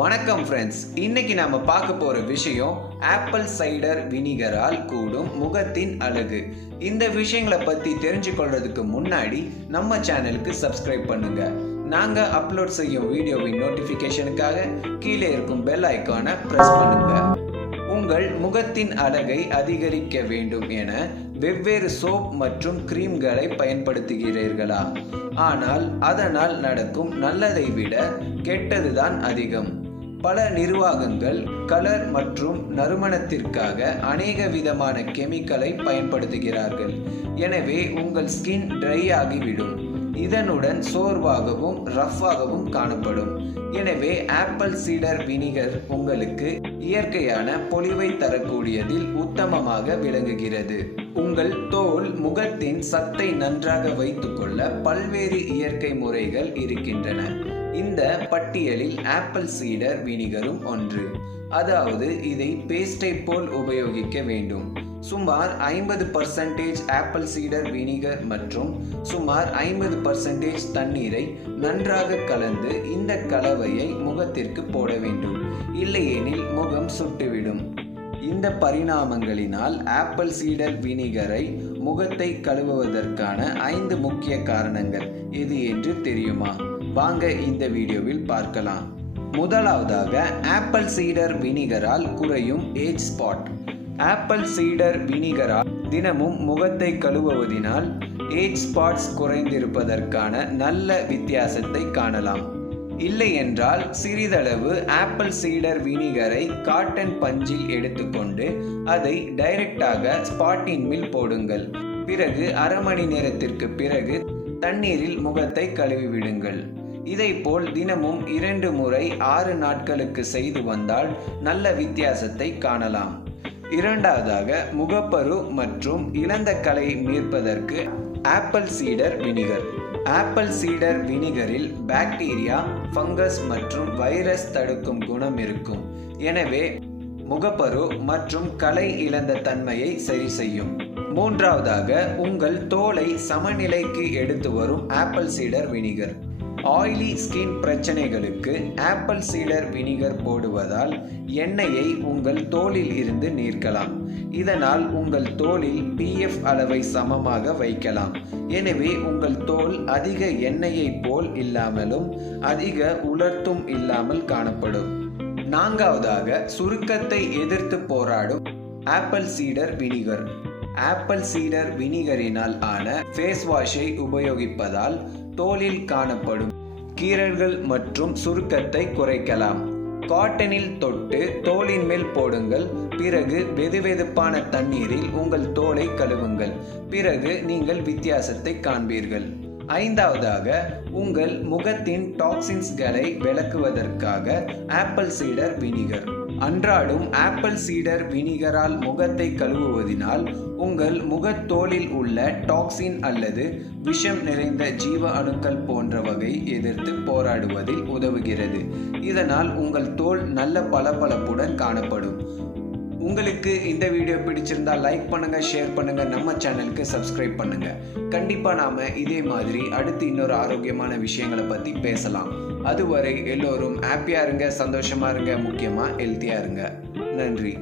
வணக்கம் ஃப்ரெண்ட்ஸ், இன்னைக்கு நாம பார்க்க போற விஷயம் ஆப்பிள் சைடர் வினிகரால் கூடும் முகத்தின் அழகு. இந்த விஷயங்களை பத்தி தெரிஞ்சு கொள்றதுக்கு முன்னாடி நம்ம சேனலுக்கு சப்ஸ்கிரைப் பண்ணுங்க. நாங்க அப்லோட் செய்யும் வீடியோவின் நோட்டிபிகேஷனுக்காக கீழே இருக்கும் பெல் ஐகானை பிரஸ் பண்ணுங்க. உங்கள் முகத்தின் அழகை அதிகரிக்க வேண்டும் என வெவ்வேறு சோப் மற்றும் கிரீம்களை பயன்படுத்துகிறீர்களா? ஆனால் அதனால் நடக்கும் நல்லதை விட கெட்டதுதான் அதிகம். பல நிர்வாகங்கள் கலர் மற்றும் நறுமணத்திற்காக அநேக விதமான கெமிக்கலை பயன்படுத்துகிறார்கள். எனவே உங்கள் ஸ்கின் ட்ரை ஆகிவிடும். இதனுடன் சோர்வாகவும் ரஃப்பாகவும் காணப்படும். எனவே ஆப்பிள் சீடர் வினிகர் உங்களுக்கு இயற்கையான பொலிவை தரக்கூடியதில் உத்தமமாக விளங்குகிறது. உங்கள் தோல் முகத்தின் சத்தை நன்றாக வைத்துக்கொள்ள பல்வேறு இயற்கை முறைகள் இருக்கின்றன. இந்த பட்டியலில் ஆப்பிள் சீடர் வினிகரும் ஒன்று. அதாவது இதை பேஸ்டை போல் உபயோகிக்க வேண்டும். சுமார் 50% ஆப்பிள் சீடர் வினிகர் மற்றும் சுமார் 50% தண்ணீரை நன்றாக கலந்து இந்த கலவையை முகத்திற்கு போட வேண்டும். இல்லையெனில் முகம் சுட்டுவிடும். இந்த பரிணாமங்களினால் ஆப்பிள் சீடர் வினிகரை முகத்தை கழுவுவதற்கான 5 முக்கிய காரணங்கள் எது என்று தெரியுமா? வாங்க இந்த வீடியோவில் பார்க்கலாம். முதலாவதாக, ஆப்பிள் சீடர் வினிகரால் குறையும் ஏஜ் ஸ்பாட். ஆப்பிள் சீடர் வினிகரால் தினமும் முகத்தை கழுவுவதினால் ஏஜ் ஸ்பாட்ஸ் குறைந்திருப்பதற்கான நல்ல வித்தியாசத்தை காணலாம். இல்லை என்றால் சிறிதளவு ஆப்பிள் சீடர் வினிகரை காட்டன் பஞ்சில் எடுத்துக்கொண்டு அதை டைரக்டாக ஸ்பாட்டின் மேல் போடுங்கள். பிறகு அரை மணி நேரத்திற்கு பிறகு தண்ணீரில் முகத்தை கழுவிவிடுங்கள். இதைப்போல் தினமும் 2 முறை 6 நாட்களுக்கு செய்து வந்தால் நல்ல வித்தியாசத்தை காணலாம். இரண்டாவதாக, முகப்பரு மற்றும் இளந்த கலையை மீட்பதற்கு apple cider vinegar. Apple cider வினிகரில் பாக்டீரியா, ஃபங்கஸ் மற்றும் வைரஸ் தடுக்கும் குணம் இருக்கும். எனவே முகப்பரு மற்றும் கலை இழந்த தன்மையை சரி செய்யும். மூன்றாவதாக, உங்கள் தோலை சமநிலைக்கு எடுத்து வரும் apple cider vinegar. Oily skin பிரச்சனைகளுக்கு ஆப்பிள் சீடர் வினிகர் போடுவதால் எண்ணெயை உங்கள் தோலில் இருந்து நீக்கலாம். இதனால் உங்கள் தோலில் pH அளவை சமமாக வைக்கலாம். எனவே உங்கள் தோல் அதிக எண்ணெயை போல் இல்லாமலும் அதிக உலர்த்தும் இல்லாமல் காணப்படும். நான்காவதாக, சுருக்கத்தை எதிர்த்து போராடும் ஆப்பிள் சீடர் வினிகர். ஆப்பிள் சீடர் வினிகரினால் ஆன ஃபேஸ் வாஷை உபயோகிப்பதால் தோலில் காணப்படும் கீறல்கள் மற்றும் சுருக்கத்தை குறைக்கலாம். காட்டனில் தொட்டு தோலின் மேல் போடுங்கள். பிறகு வெதுவெதுப்பான தண்ணீரில் உங்கள் தோலை கழுவுங்கள். பிறகு நீங்கள் வித்தியாசத்தை காண்பீர்கள். ஐந்தாவதாக, உங்கள் முகத்தின் டாக்ஸின்ஸ்களை விலக்குவதற்காக ஆப்பிள் சீடர் வினிகர். அன்றாடும் ஆப்பிள் சீடர் வினிகரால் முகத்தை கழுவுவதினால் உங்கள் முகத்தோலில் உள்ள டாக்ஸின் அல்லது விஷம் நிறைந்த ஜீவ அணுக்கள் போன்ற வகை எதிர்த்து போராடுவதில் உதவுகிறது. இதனால் உங்கள் தோல் நல்ல பளபளப்புடன் காணப்படும். உங்களுக்கு இந்த வீடியோ பிடிச்சிருந்தா லைக் பண்ணுங்க, ஷேர் பண்ணுங்க, நம்ம சேனலுக்கு சப்ஸ்கிரைப் பண்ணுங்க. கண்டிப்பா நாம இதே மாதிரி அடுத்து இன்னொரு ஆரோக்கியமான விஷயங்களை பத்தி பேசலாம். அதுவரை எல்லோரும் ஹாப்பியா இருங்க, சந்தோஷமா இருங்க, முக்கியமா ஹெல்த்தியா இருங்க. நன்றி.